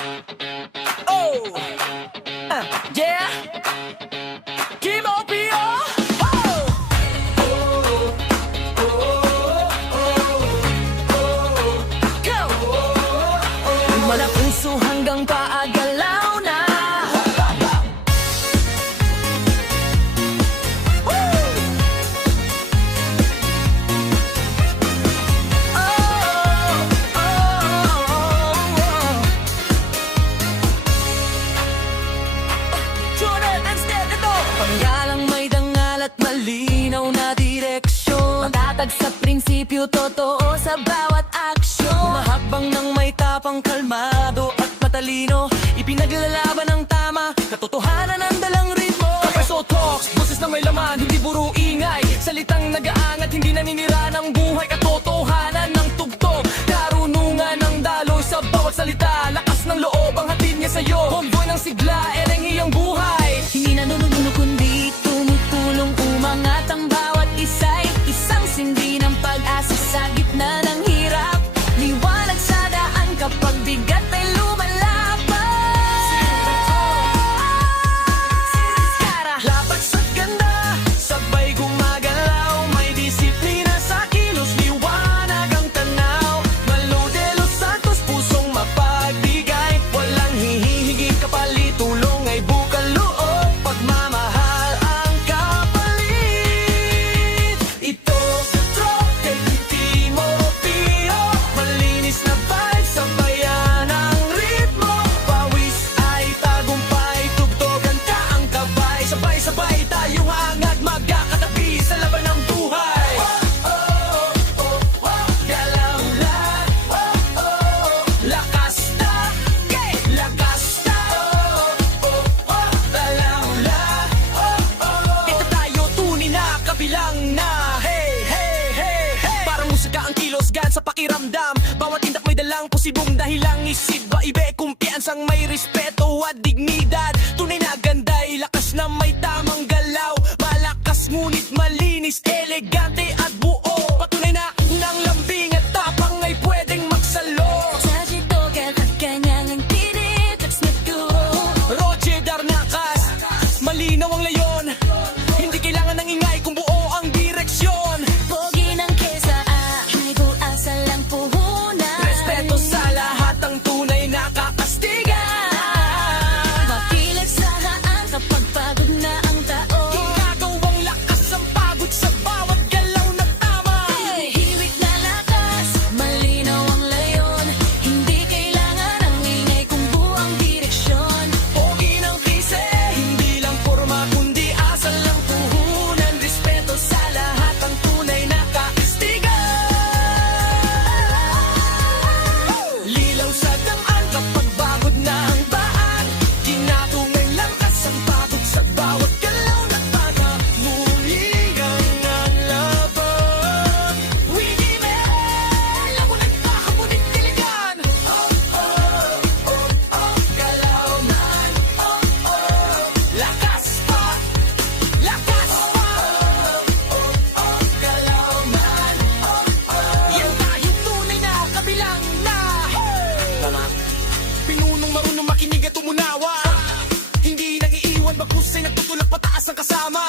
Oh, yeah. Kim Opio. Oh. Go. Mula puso hanggang paagalaw na. Panggalang may dangal at malinaw na direksyon, matatag sa prinsipyo, totoo sa bawat aksyon. Mahabang ng may tapang, kalmado at matalino, ipinaglalaban ng tama, katotohanan ang dalang ritmo. Kapeso Talks, boses na may laman, hindi buro ingay, salitang nag-aangat, hindi naninira ng buhay, katotohanan ng tugtog, karunungan ng daloy sa bawat salita, lakas ng loob ang hatid niya sa'yo, homeboy ng sigla, ereng iyong buhay. Hindi nanununo kundi tumutulong, umangat ang bawat isa'y isang sindi ng pag-asa sa gitna ng hirap, liwanag sa daan kapag bigat ay lumalaban. Lapat sa ganda, sabay gumagalaw, may disiplina sa kilos, liwanag ang tanaw, Malodelo Santos, pusong mapagbigay, walang hihihigit kapalit, tulong ay bukal loob, pagmamahal ang kapalit. Ito sa trote, Timo Pio, malinis na vibe, sabayan ang ritmo, pawis ay tagumpay, tugtogan ka ang kabay, sabay-sabay tayong angat, magkakatabi sa laban ng buhay. Galaw lang, lakas na, lakas na, galaw lang, ito tayo, tunay na kabilang na. Hey, hey, hey, hey, parang musika ang kilos, gan sa pakiramdam, bawat tindak may dalang posibong dahilang isid ba ibe, kumpiyansang may respeto at dignidad, tunay na ganday, lakas na may tamang galaw, malakas ngunit malinis, elegante at buo, patunay na ng lambing at tapang ay pwedeng magsalo. Roger Darnacas, malinaw ang layon, hindi kailangan ng ingay kung buo ang direksyon. Respeto sa lahat, ang tunay nakakastigan. Ginagawang lakas ang pagod sa bawat galaw na tama. Pogi ng klise, hindi lang forma kundi asal lang puhunan. Respeto sa lahat, ang tunay na kaistigan. Lilaw sa daan kapag bagod na ang daan, ginatungay lakas ang pagod sa bawat galaw na taga. Muli ang laban, wigime, lamunan pa kapunit tiligan. Galaw man, lakas pa, lakas pa. Galaw man, yan tayo, tunay na kabilang na. Pinunong marunong makinig at umunawa, hindi nang iiwan, baghusay nagtutulak pataas ang kasama.